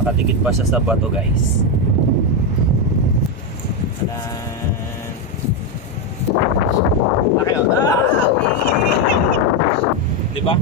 Nakadikit pa siya sa bato, guys. Tadan! Laki, oh. Diba?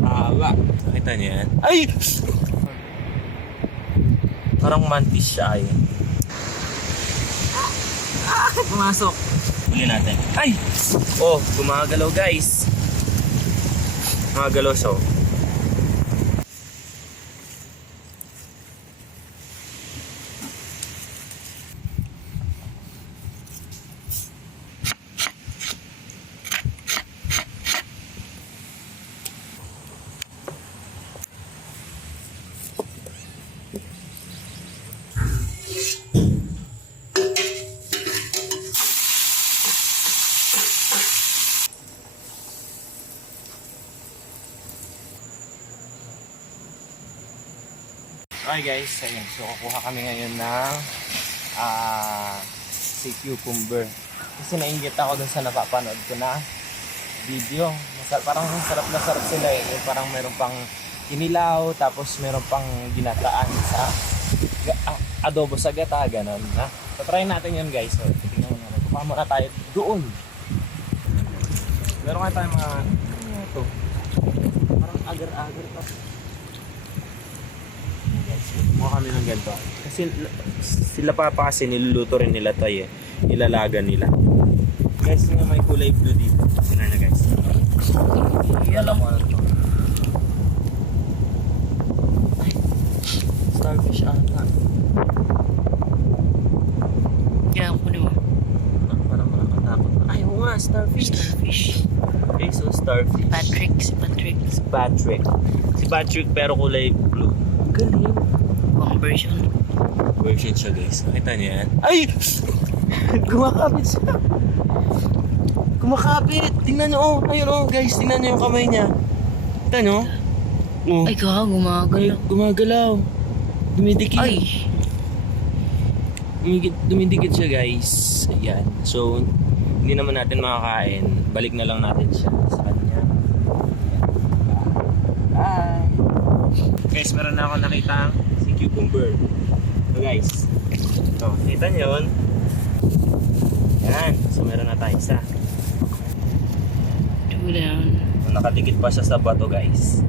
Haba. Nakita niyo yan? Ay! Parang mantis siya ay. Pumasok. Huli natin. Ay! Oh, gumagalaw, guys. Gumagalaw siya. Okay guys, ayan. So kukuha kami ngayon ng sea cucumber. Kasi nainggit ako dun sa napapanood ko na video. Parang sarap na sarap sila eh. Parang meron pang inilaw, tapos meron pang ginataan sa adobo sa gata, ganun. Ha? So try natin yun guys. So, tingnan mo natin. Kukuha muna tayo doon. Meron nga tayo mga ano to? Parang agar-agar to. Mukha kami ng ganito. Kasi sila pa kasi niluluto rin nila tayo eh. Nilalaga nila. Guys, nga may kulay blue dito. Tingnan na guys. Alam mo ano to. Starfish ata. Kaya ako mo. Parang nakakatakot. Ay, oo nga, starfish. Starfish. Okay, so starfish. Patrick, si Patrick. Si Patrick. Si Patrick pero kulay blue. Galing. Wrong version. Version siya guys. Nakita niyo yan? Ay! Kumakapit siya. Kumakapit. Tingnan niyo oh. Ayun oh guys. Tingnan niyo yung kamay niya. Tingnan niyo. Oh. Ay, kaka, gumagalaw. Gumagalaw. Dumidikit. Ay! Dumidikit siya guys. Ayan. So, hindi naman natin makakain. Balik na lang natin siya sa kanya. Bye! Guys, meron na ako nakita si cucumber. So guys. So, kita niyo yun. Yan. So, meron na tayo isa. Two down. Nakadikit pa siya sa bato guys.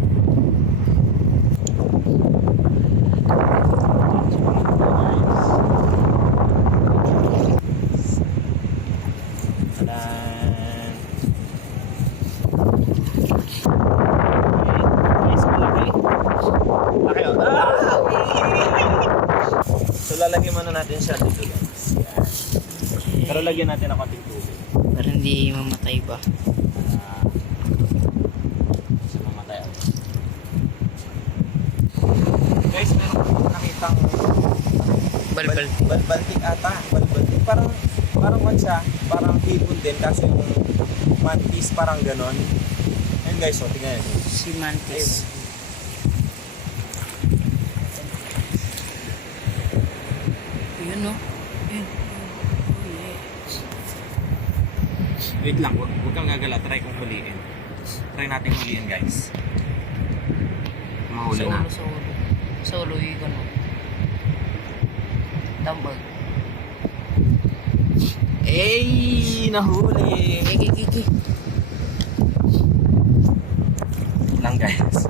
Tadan! Guys, malaki. Laki oh. So, lalagyan muna natin siya dito guys. Yan. Pero lagyan natin ng konting tubig. Para hindi mamatay ba? Guys, meron ko nakitang balbaltik ata. Balbaltik. Parang kwan siya. Parang hipon din. Kaso yung mantis parang ganon. Ayun guys, so tingnan nyo. Si Mantis. Yun no? Yun. Oh yeah. Wait lang, huwag kang gagala. Try kong huliin. Try natin huliin guys. Mahuli na. Sa ulo yung gano'n. Tambag. Ey! Nahuli! Kiki. Lang guys.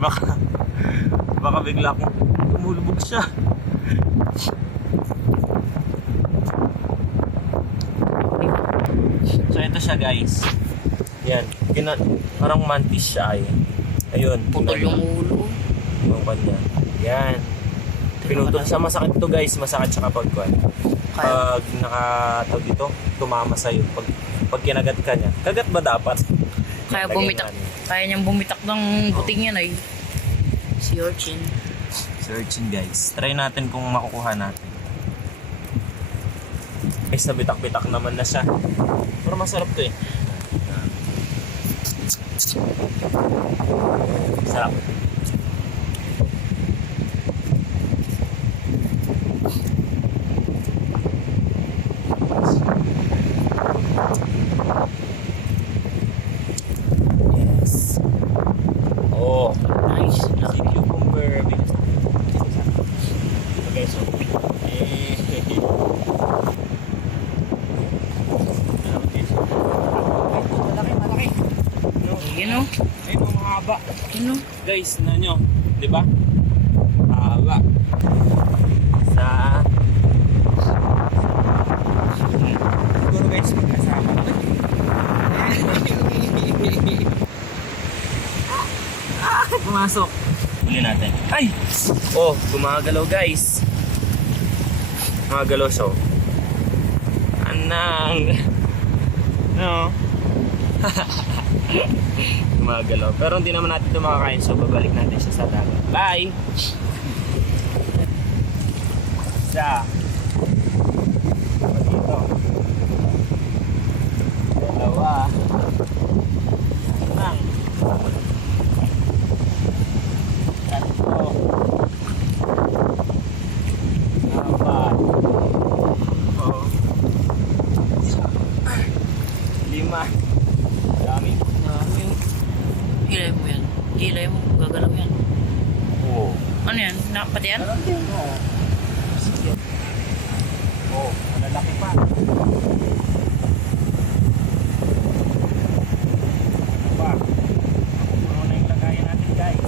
Baka bigla akong tumulubog siya. So ito siya guys. Yan. Parang mantis siya ay. Ayun. Putol yung ulo. Yung kanya. Yan. Pinutol siya. Masakit to guys. Masakit siya kapag pag nakatawag dito, tumama sa'yo. Pag kinagat ka niya. Kagat ba dapat? Kaya bumitak. Kaya niyang bumitak ng buting yan ay. Si Orchin. Searching guys. Try natin kung makukuha natin. Guys, nabitak-bitak naman na siya. Pero masarap to eh. Sarap. Yes. Oh, Nice. si cucumber. peso. Malaki, malaki. No? Yun o. Ay, mahaba. Yun o. Guys, na nyo, di ba? Mahaba. Sa... Siguro guys, magkasama. Pumasok. Huli natin. Ay! Oh, gumagalaw guys. Gumagalaw siya. Oh. Anang. No. Gumagalaw. Pero hindi naman natin ito makakain, so babalik natin siya sa dagat. Bye! Isa. Dito. Dalawa. Anang. Tatlo. Apat. Oh. Lima. Dami. Dami. Ilay mo yan. Ilay mo. Gagalaw yan. Oo. Ano yan? Pati yan? Meron din. Oo. Sige. Oo. Malalaki pa. Ano pa? Puno na yung lagayan natin guys.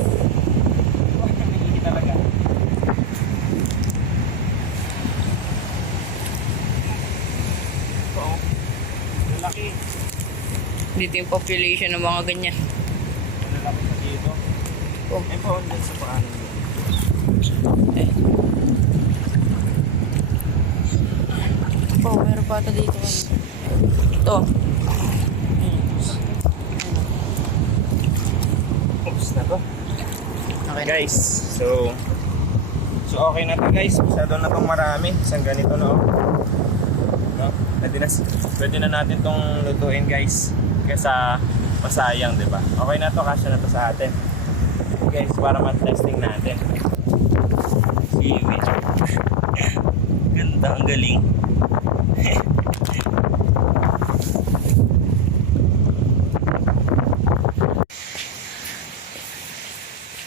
Huwag kami hindi talaga. Oo. Malalaki. Dito yung population ng mga ganyan. Malalaki pa dito. Oh. May paon din sa paanan mo. Eh. Oh, meron pa ata dito. Ito. Oops na to. Okay na. Guys, so okay na to guys. Masyado na tong marami. Isang ganito na oh. No? Pwede na natin tong lutuin guys. Kesa masayang, di ba? Okay na to, kasya na to sa atin. Guys, para mat-testing natin. Seaweed. Ganda, ang galing.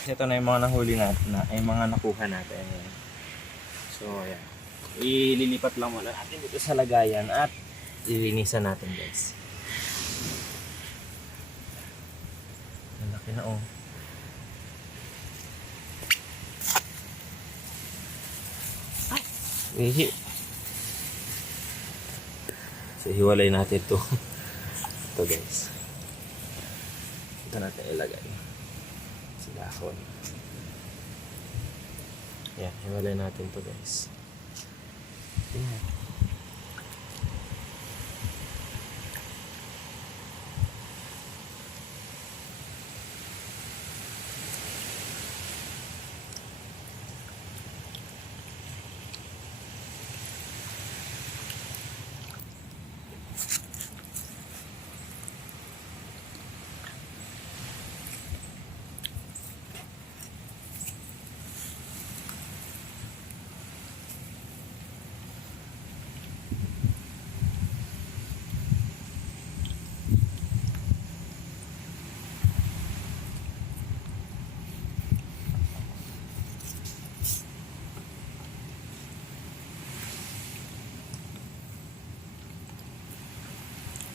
Ito na yung mga nahuli natin, yung mga nakuha natin. So, ayan. Ililipat lang muna natin dito sa lagayan at ilinisan natin guys. Ang laki na oh. Ihi. So, hiwalay natin ito. Ito guys. Ito natin ilagay. Dahon. Yan, hiwalay natin to guys. Yan.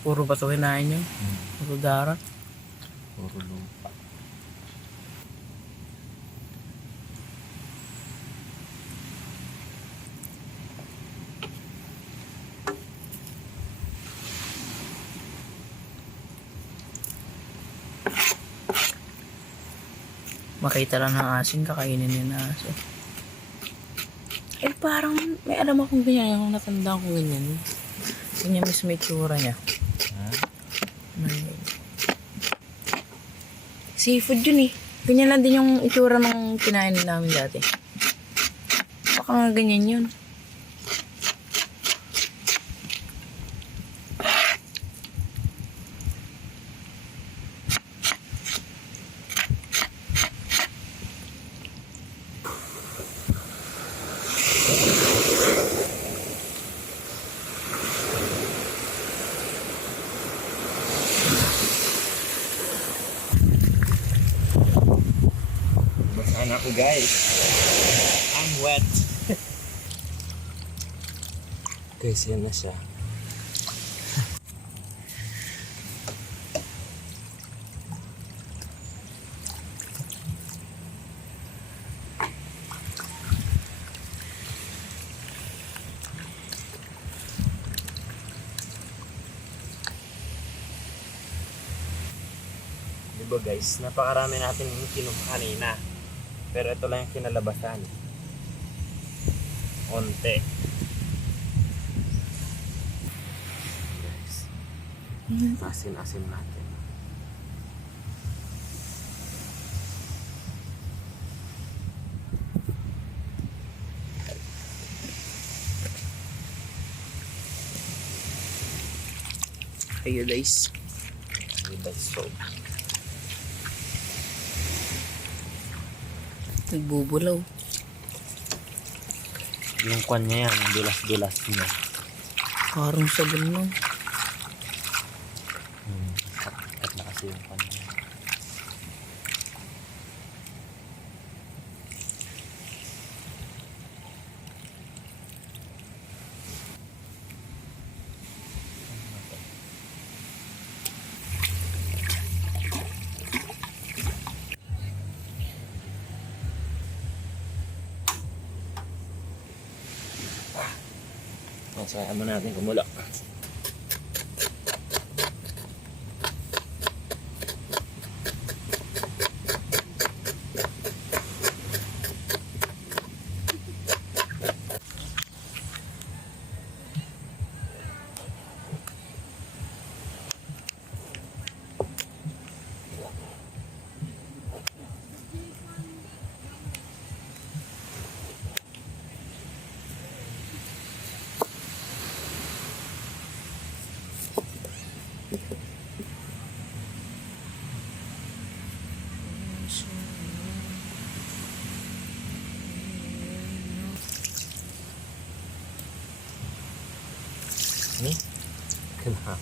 Puro bato kinain nyo. Puro darat. Puro lupa. Makita lang ng asin, kakainin yun na aso. Eh parang may alam akong ganyan, yung natandaan ko ganyan. Ganyan mismo may tsura niya. May... Seafood yun eh. Ganyan lang din yung itsura ng kinain namin dati. Baka nga ganyan yun. Basaan ako guys. I'm wet. Guys, yan na siya. Diba guys, napakarami natin yung kinuha kanina. Pero ito lang yung kinalabasan. Onte. Guys, asin-asin natin. Iodized. With soap. Nagbubulaw. Yung kwan niya yan, ang dulas-dulas niya. Parang sabon no. Kat na kasi yung kwan niya. Masaya mo natin kumulo. Ni? Kenapa?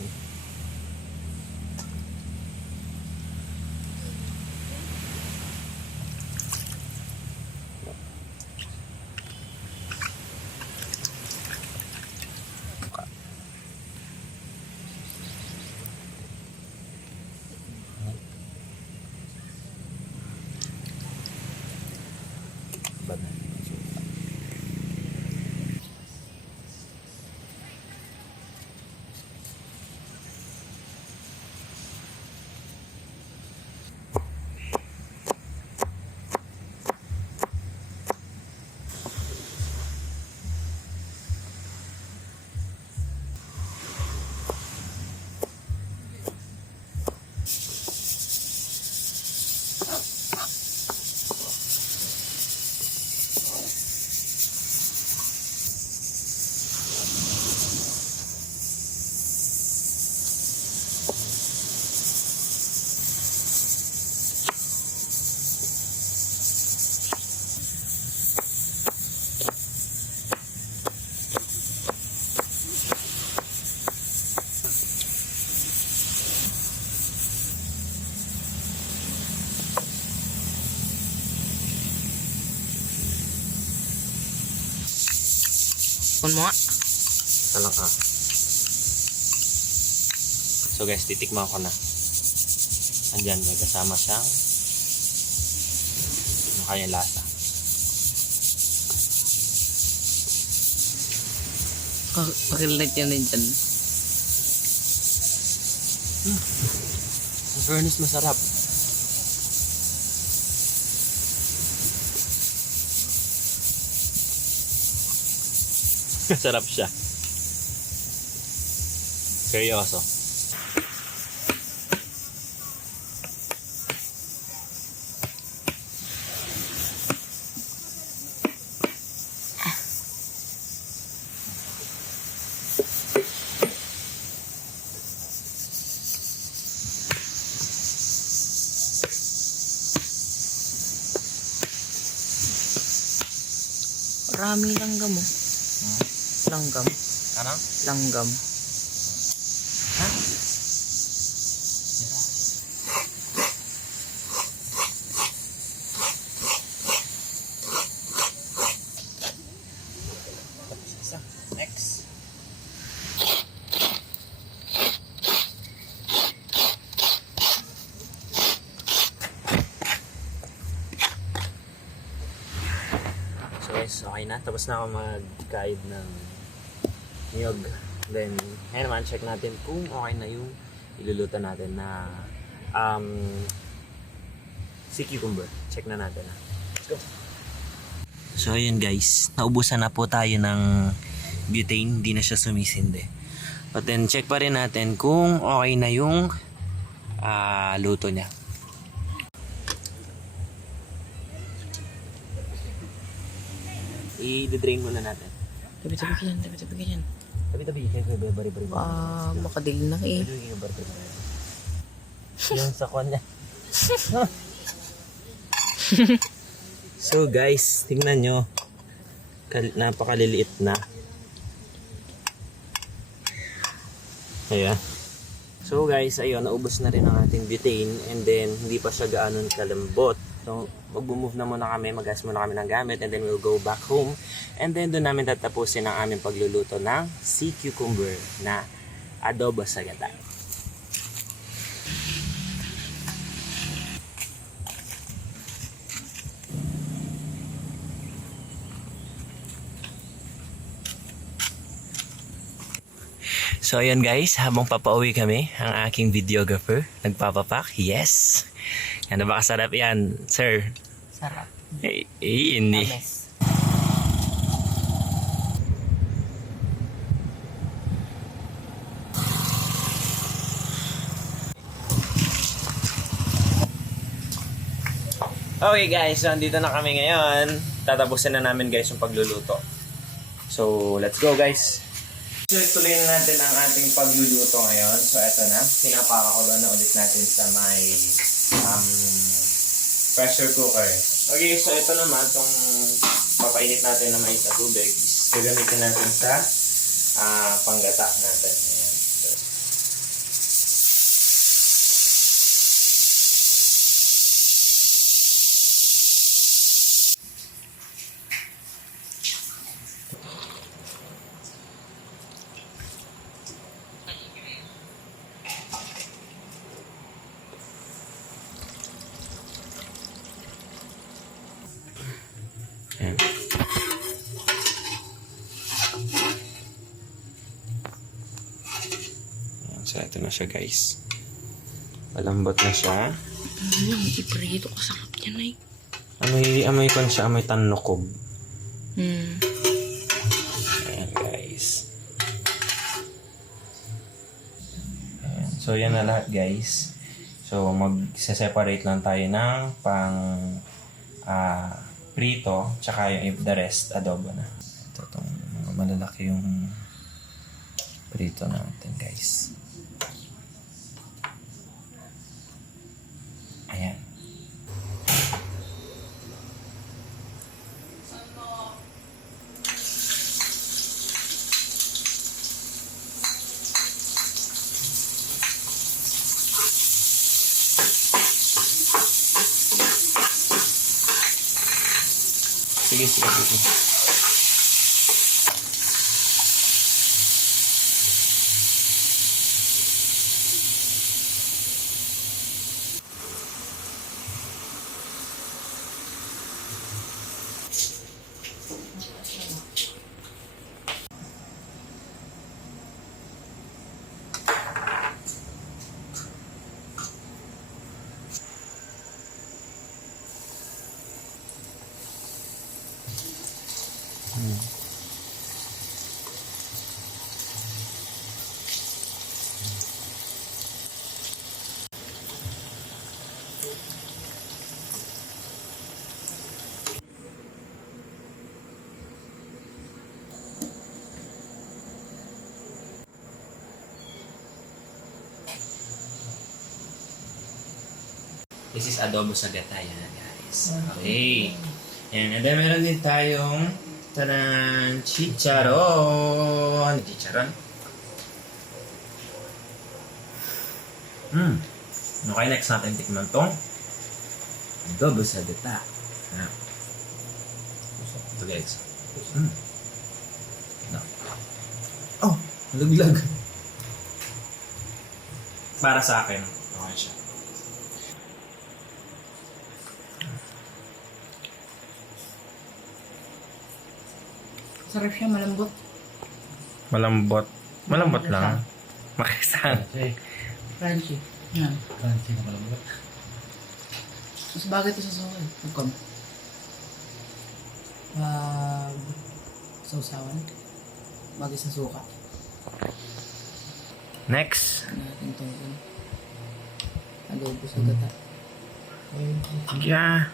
Kun mo nga. Salang So guys, titikman ko na. Andyan, may kasama siyang ano kaya lasa. Pakilit yan din dyan. Ang fairness, masarap. Masarap siya. Seryoso. Marami langgam mo. Langgam. Ano? Langgam. Ha? Isa. Next. So guys, okay na. Tapos na ako mag-guide ng niyog. Then, ngayon naman, check natin kung okay na yung iluluto natin na sea cucumber. Check na natin ha. Let's go. So ayun guys, naubusan na po tayo ng butane. Hindi na siya sumisindi. But then, check pa rin natin kung okay na yung luto niya. I-drain muna natin. Tabi-tabi ka yan, tabi-tabi ka yan. Tabi-tabi, kaya bari-bari. Makadil na eh. Yung sa kanya. So guys, tingnan nyo. Napakaliliit na. Ayan. So guys, ayun, naubos na rin ang ating butane and then hindi pa siya gaano kalambot. So, mag-move na muna kami, mag-gas muna kami ng gamit and then we'll go back home. And then doon namin tatapusin ang aming pagluluto ng sea cucumber na adobo sa gata. So ayan guys, habang papauwi kami, ang aking videographer, nagpapapak, yes! Ano ba kasarap yan, sir? Sarap. Hindi. Tamis. Okay guys, so andito na kami ngayon. Tatapusin na namin guys yung pagluluto. So, let's go guys! So, ituloy na natin ang ating pagluluto ngayon. So, eto na. Pinapakakulo na ulit natin sa may pressure cooker. Okay, so ito naman, itong papainit natin na mais na tubig. Gagamitin natin sa panggata natin. Ayan. So, ayan. So, ito na siya guys. Malambot na siya. Iprito ko sakap yan Amoy ko na siya, amoy tannokob. Hmm. Ayan guys. Ayan. So, yan na lahat guys. So, mag-separate lang tayo ng prito, tsaka yung the rest, adobo na. Ito itong malalaki yung prito natin guys. Ayan. Sige. This is adobo sa gata yan, guys. Okay. And then meron din tayong chicharon. Chicharon? Okay, next natin tikman tong adobo sa gata. Ito guys. Oh, laglag. Para sa akin, okay siya. Sarap siya, malambot. Malambot. Malambot lang. Makisang. Crunchy. Yan. Crunchy na malambot. Mas bagay ito sa suka eh. Pagkon. Sausawan. Bagay sa suka. Next. Ano natin itong adobo sa gata. Yeah.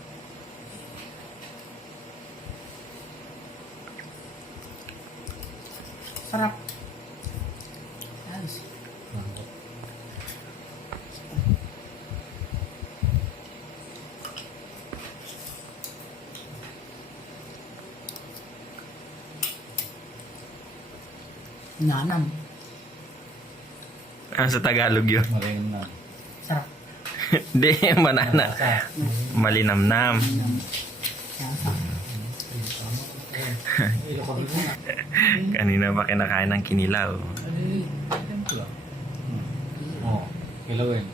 Sarap. Ayos. Malambot. Nanam. Ano sa Tagalog yun? Maling na. Sarap. Hindi, banana. Malinamnam. Kanina ba kinakain ng kinilaw? Oo. Kilawin.